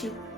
Achoo.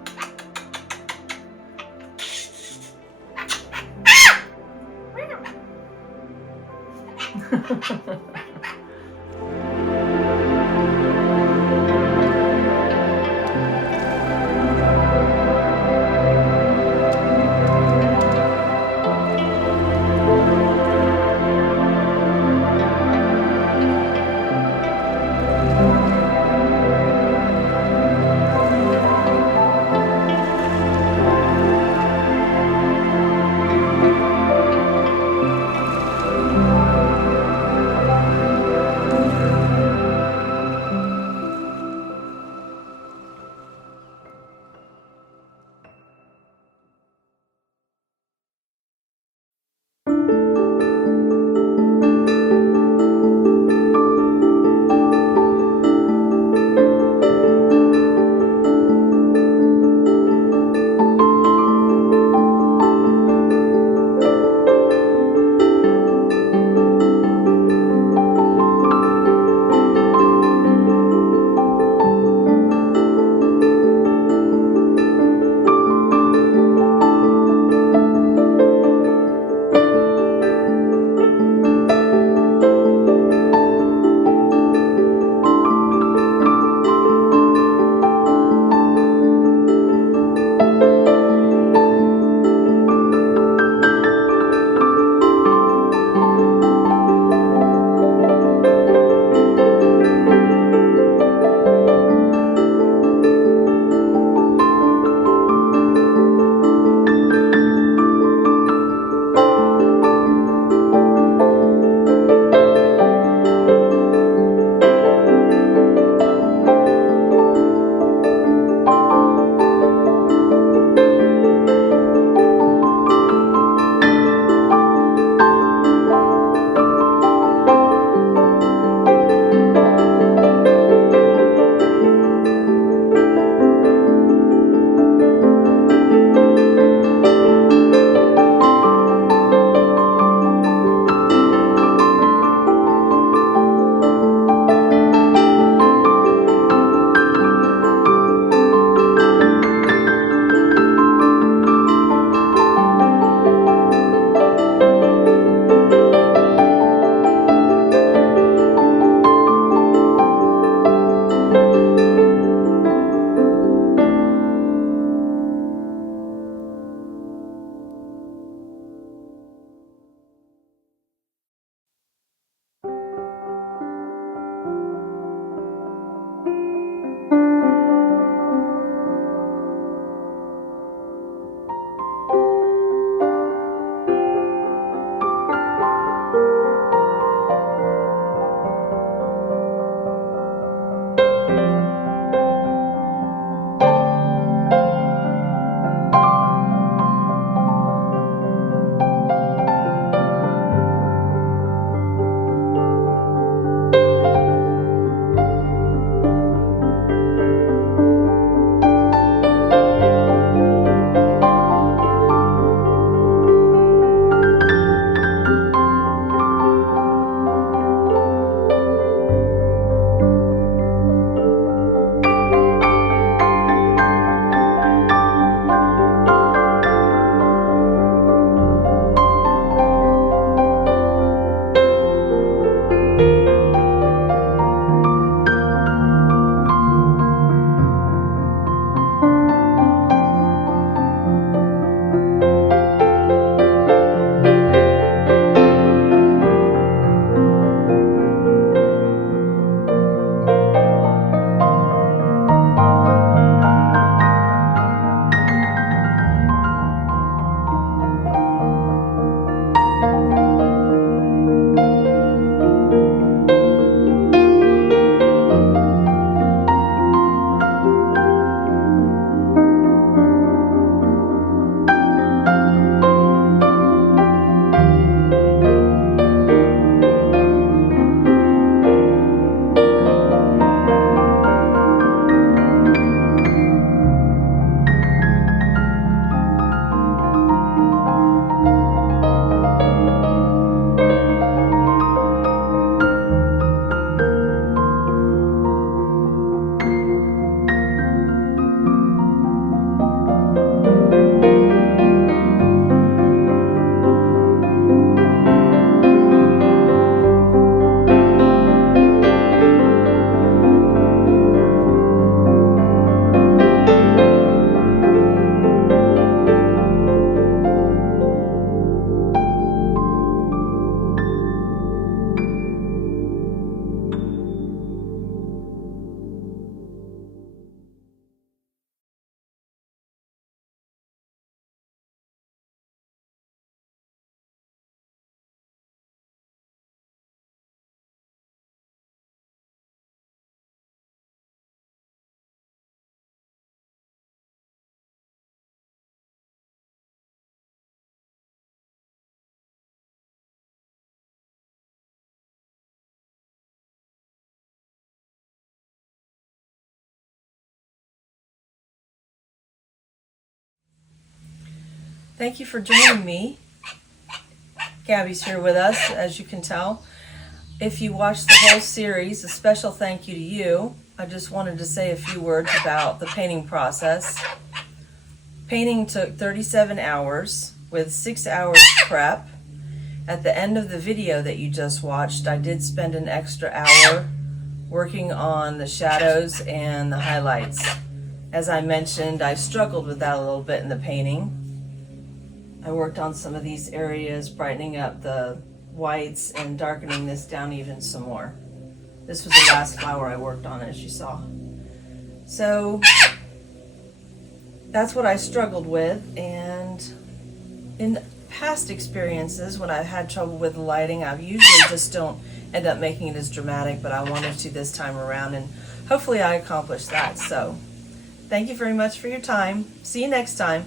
Thank you for joining me. Gabby's here with us, as you can tell. If you watched the whole series, a special thank you to you. I just wanted to say a few words about the painting process. Painting took 37 hours with 6 hours prep. At the end of the video that you just watched, I did spend an extra hour working on the shadows and the highlights. As I mentioned, I struggled with that a little bit in the painting. I worked on some of these areas, brightening up the whites and darkening this down even some more. This was the last flower I worked on, as you saw. So that's what I struggled with, and in past experiences when I've had trouble with lighting, I usually just don't end up making it as dramatic, but I wanted to this time around, and hopefully I accomplished that. So thank you very much for your time. See you next time.